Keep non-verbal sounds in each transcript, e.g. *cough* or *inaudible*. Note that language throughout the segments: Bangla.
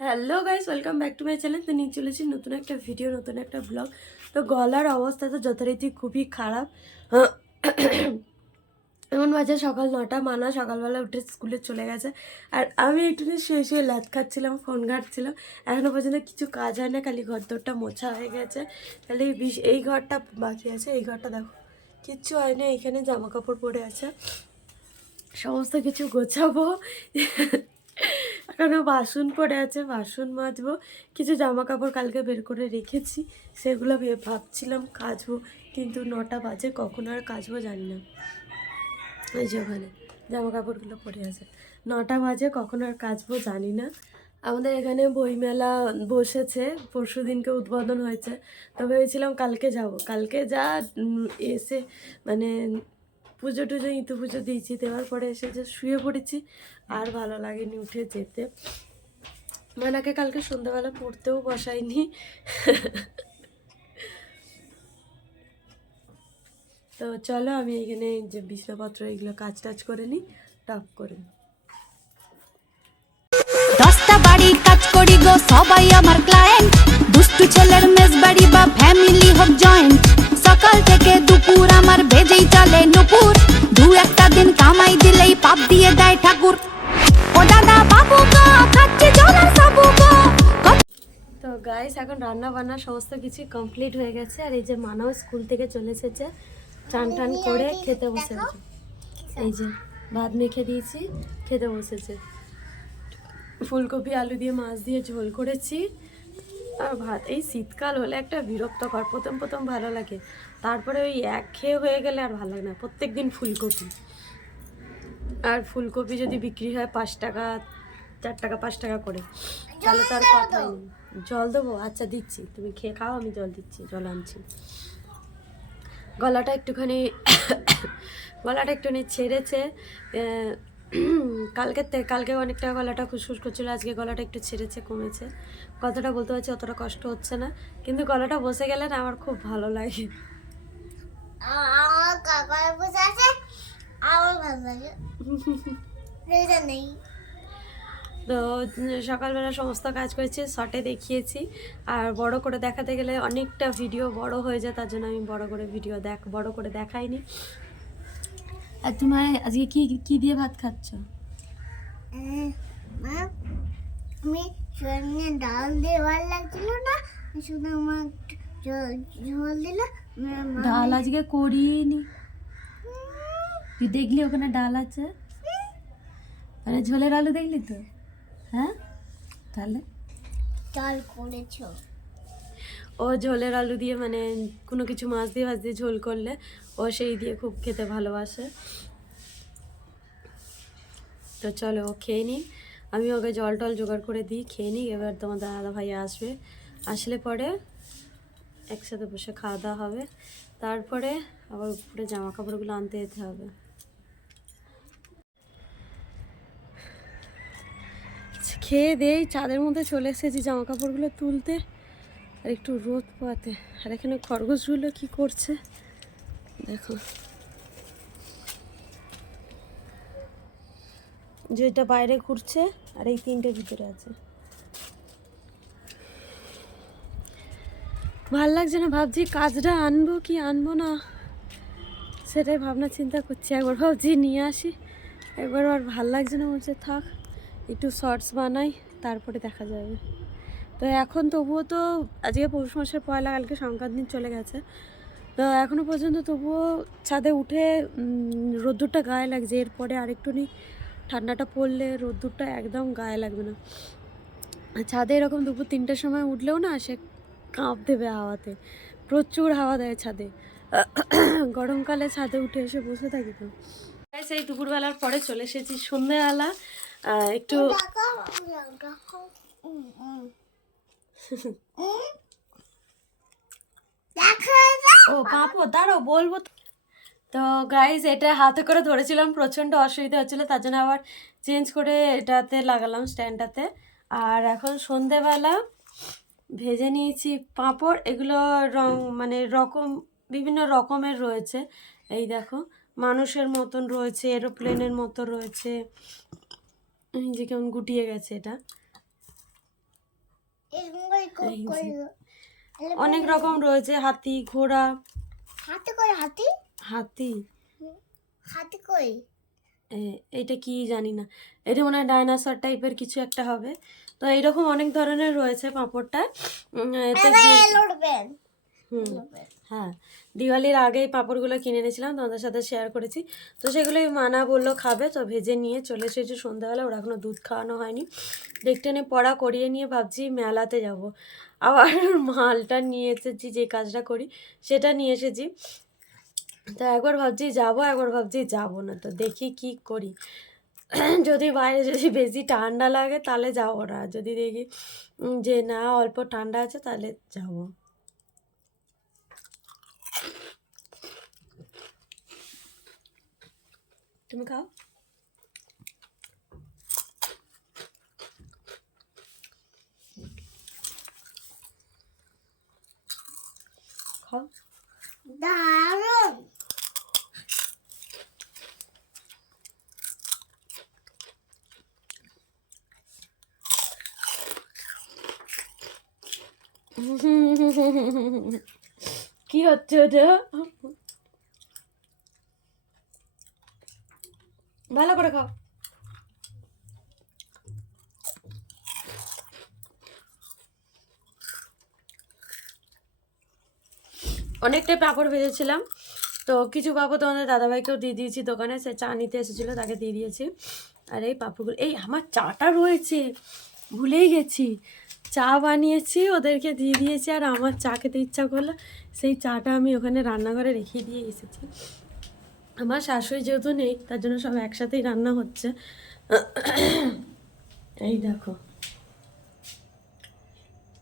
Hello guys, welcome back to my channel. তো নিয়ে চলেছি নতুন একটা ভিডিও, নতুন একটা ব্লগ। তো গলার অবস্থা তো যথারীতি খুবই খারাপ। এমন বাজে সকাল নটা, মানা সকালবেলা উঠে স্কুলে চলে গেছে। আর আমি একটু শুয়ে শুয়ে লাত খাচ্ছিলাম, ফোন ঘাটছিলাম। এখনও পর্যন্ত কিছু কাজ হয় না, খালি ঘর দরটা মোছা হয়ে গেছে। বিষ- এই ঘরটা বাকি আছে, এই ঘরটা দেখো। কিচ্ছু হয় না, এখানে জামা কাপড় পরে আছে। সমস্ত কিছু গোছাবো। এখনও বাসন পড়ে আছে, বাসন মাজবো। কিছু জামা কাপড় কালকে বের করে রেখেছি, সেগুলো ভাবছিলাম কাচবো, কিন্তু নটা বাজে, কখন আর কাচবো জানি না। এই যে ওখানে জামা কাপড়গুলো পড়ে আছে। নটা বাজে, কখন আর কাচবো জানি না। আমাদের এখানে বইমেলা বসেছে, পরশু দিনকে উদ্বোধন হয়েছে। তো ভেবেছিলাম কালকে যাব। কালকে যা এসে মানে পুজো টুজো ইতু পুজো দিয়েছি, দেওয়ার পরে এসে যে শুয়ে পড়েছি, আর ভালো লাগেনি উঠে যেতে। মানাকে কালকে সন্ধ্যাবেলা পড়তেও বসাইনি তো চলো আমি এখানে যে বিছনাপত্র, এগুলো কাজ টাজ করে নিই, টপ করে। দশটা বাড়ির কাজ করি গো, সবাই আমার ক্লায়েন্ট দুষ্টু ছেলের মেজ বাড়ি বা ফ্যামিলি হোক জয়েন্ট সকাল থেকে দুপুর আমার বেজেই চলে নুপুর। দু একটা দিন কামাই দিলেই পাপ দিয়ে দেয় ঠাকুর। ও দাদা, বাবু গো, খাচ্ছে জলের সাবু গো। তো গাইস এখন রান্না বান্না সমস্ত কিছু কমপ্লিট হয়ে গেছে। আর এই যে মানাও স্কুল থেকে চলে এসেছে, চান টান করে খেতে বসে আছে এই যে ভাত মেখে দিয়েছি, খেতে বসেছে। ফুলকপি, আলু দিয়ে মাছ দিয়ে ঝোল করেছি। আর ভাত এই শীতকাল হলে একটা বিরক্তকর প্রথম প্রথম ভালো লাগে। তারপরে ওই এক খেয়ে হয়ে গেলে আর ভালো লাগে না প্রত্যেক দিন ফুলকপি। আর ফুলকপি যদি বিক্রি হয় পাঁচ টাকা চার টাকা পাঁচ টাকা করে। তাহলে তার নেই। জল দেবো? আচ্ছা দিচ্ছি। তুমি খেয়ে খাও আমি জল দিচ্ছি জল আনছি। গলাটা একটুখানি *coughs* গলাটা একটুখানি ছেড়েছে আহ, কালকে তে- কালকে অনেকটা গলাটা খুসখুস করছিল আজকে গলাটা একটু ছেড়েছে কমেছে। কথাটা বলতে পারছি অতটা কষ্ট হচ্ছে না কিন্তু গলাটা বসে গেলে না আমার খুব ভালো লাগে। আমার কাকার বসে আছে আমার ভালো লাগে। নেই। তো সকালবেলা সমস্ত কাজ করেছি শর্টে দেখিয়েছি আর বড় করে দেখাতে গেলে অনেকটা ভিডিও বড় হয়ে যায় তার জন্য আমি বড় করে ভিডিও দেখ বড় করে দেখাইনি। আর তোমার আজকে কি কি দিয়ে ভাত খাচ্ছ? আমি সঙ্গে ডাল দিয়ে ভালো লাগছিল না শুধু আমার ঝোল দিল ডাল আজকে করিনি। তুই দেখলি ওখানে ডাল আছে? মানে ঝোলের আলু দেখলি তো? হ্যাঁ? তাহলে? চাল করেছ। ও ঝোলের আলু দিয়ে মানে কোনো কিছু মাছ দিয়ে ভাজ দিয়ে ঝোল করলে ও সেই দিয়ে খুব খেতে ভালোবাসে। তো চলো ও খেয়ে নিই আমি ওকে জল টল জোগাড় করে দিই, খেয়ে নিই এবার তোমার দাদা ভাই আসবে। আসলে পরে একসাথে বসে খাওয়া দাওয়া হবে। তারপরে আবার উপরে জামা কাপড়গুলো আনতে যেতে হবে। খেয়ে দেই চাঁদের মধ্যে চলে এসেছি জামা কাপড়গুলো তুলতে। আর একটু রোদ পোয়াতে। আর এখানে খরগোশগুলো কি করছে? দেখো। যেটা বাইরে ঘুরছে, আর এই তিনটে ভিতরে আছে। ভালো লাগছে না, ভাবছি কাজটা আনব কি আনব না? সেটাই ভাবনা চিন্তা করছি। একবার ভাবছি নিয়ে আসি। একবার আর ভালো লাগছে না, বলছে থাক, একটু শর্টস বানাই, তারপরে দেখা যাবে। তো এখন তবুও তো আজকে পৌষ মাসের পয়লা কালকে সংক্রান্তি দিন চলে গেছে। তো এখনও পর্যন্ত তবুও ছাদে উঠে রোদ্দুরটা গায়ে লাগছে। এরপরে আরেকটুনি ঠান্ডাটা পড়লে রোদ্দুরটা একদম গায়ে লাগবে না। ছাদে এরকম দুপুর তিনটের সময় উঠলেও না সে কাঁপ দেবে হাওয়াতে। প্রচুর হাওয়া দেয় ছাদে। গরমকালে ছাদে উঠে এসে বসে থাকি তো। সেই দুপুরবেলার পরে চলে এসেছি সন্ধ্যেবেলা। একটু ও পাপো, দাঁড়াও, বলব তো। গাইজ এটা হাতে করে ধরেছিলাম, প্রচণ্ড অসুবিধা হচ্ছিল, তার জন্য আবার চেঞ্জ করে এটাতে লাগালাম স্ট্যান্ডটাতে আর এখন সন্ধেবেলা ভেজে নিয়েছি পাঁপড়, এগুলো রং মানে রকম, বিভিন্ন রকমের রয়েছে। এই দেখো, মানুষের মতন রয়েছে এরোপ্লেনের মতো রয়েছে। যে কেমন গুটিয়ে গেছে এটা এরকম করে এই যে। করে অনেক রকম রয়েছে হাতি ঘোড়া। হাতি কই হাতি? হাতি। হাতি কই? এটা এইটা কি জানি না। এটা মনে হয় ডাইনোসর টাইপের কিছু একটা হবে। তো এইরকম অনেক ধরনের রয়েছে পাঁপড়টা। হুম। হ্যাঁ দিওয়ালির আগেই পাঁপড়গুলো কিনে এনেছিলাম তোমাদের সাথে শেয়ার করেছি। তো সেগুলোই মানা বলল খাবে তো ভেজে নিয়ে চলে এসেছি। সন্ধ্যাবেলা ওরা এখনও দুধ খাওয়ানো হয়নি। দেখতে নিয়ে পড়া করিয়ে নিয়ে ভাবছি মেলাতে যাব। আবার *laughs* মালটা নিয়ে এসেছি যে কাজটা করি সেটা নিয়ে এসেছি। তো একবার ভাবছি যাব একবার ভাবছি যাব না। তো দেখি কি করি। *clears throat* যদি বাইরে যদি বেশি ঠান্ডা লাগে তাহলে যাব না। যদি দেখি যে না অল্প ঠান্ডা আছে তাহলে যাব। তুমি খাও খাও দারুণ কি হচ্ছে ওটা ভালো করে খাও। অনেকটাই পাঁপড় ভেজেছিলাম। তো কিছু পাঁপড় তোমাদের দাদাভাইকেও দিয়ে দিয়েছি দোকানে, সে চা নিতে এসেছিল, তাকে দিয়ে দিয়েছি। আর এই পাঁপড়গুলো, এই আমার চাটা রয়েছে, ভুলেই গেছি। চা বানিয়েছি, ওদেরকে দিয়ে দিয়েছি, আর আমার চা খেতে ইচ্ছা করল। সেই চাটা আমি ওখানে রান্নাঘরে রেখে দিয়ে এসেছি। আমার শাশুড়ি যেহেতু নেই তার জন্য সব একসাথেই রান্না হচ্ছে। এই দেখো।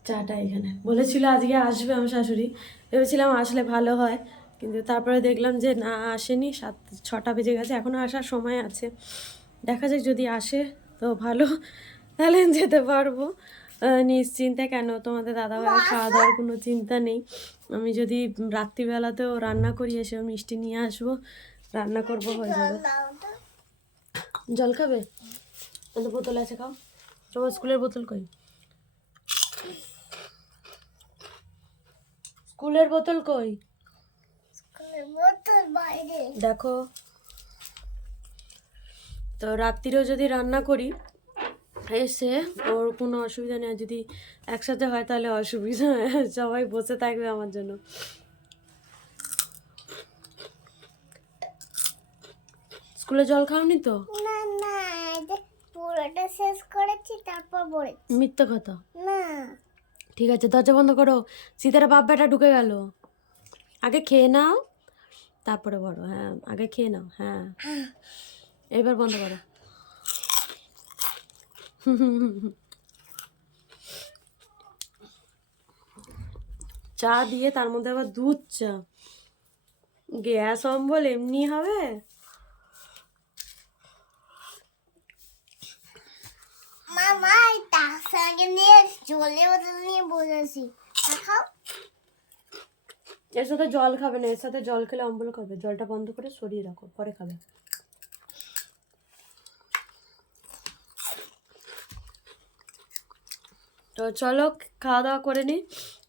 চাটা এখানে। বলেছিল আজকে আসবে আমার শাশুড়ি। ভেবেছিলাম আসলে ভালো হয় কিন্তু তারপরে দেখলাম যে না আসেনি। সাত ছটা বেজে গেছে এখনও আসার সময় আছে। দেখা যাক যদি আসে তো ভালো তাহলে *laughs* যেতে পারব। নিশ্চিন্তে কেন? তোমাদের দাদা দাদাভাই খাওয়া দাওয়ার কোনো চিন্তা নেই। আমি যদি রাত্রিবেলাতেও রান্না করি এসে মিষ্টি নিয়ে আসব। রান্না করব হয়ে যাবে। জল খাবে? তো বোতল আছে খাও। তোমার স্কুলের বোতল কই? স্কুলের বোতল কই? স্কুলের বোতল বাইরে। দেখো। তো রাত্রিরেও যদি রান্না করি এসে ওর কোনো অসুবিধা নেই। যদি একসাথে হয় তাহলে অসুবিধা। সবাই বসে থাকবে আমার জন্য। স্কুলে জল খাওনি তো? না না পুরোটা শেষ করেছি তারপর বলে মিথ্যে কথা? না। ঠিক আছে দরজা বন্ধ করো। সীতারা বাপ বেটা ঢুকে গেল। আগে খেয়ে নাও তারপরে বড় হ্যাঁ আগে খেয়ে নাও হ্যাঁ। এবার বন্ধ করো। চা দিয়ে তার মধ্যে আবার দুধ চা। গ্যাস অম্বল এমনি হবে মামা এই তার সঙ্গে নিয়ে জলের বোতল নিয়ে বসেছি দেখাও এর সাথে জল খাবে না এর সাথে জল খেলে অম্বল খাবে জলটা বন্ধ করে সরিয়ে রাখো পরে খাবে তো চলো খাওয়া দাওয়া করে নিই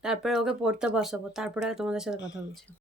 তারপরে ওকে পড়তে বসাবো। তারপরে তোমাদের সাথে কথা বলছি।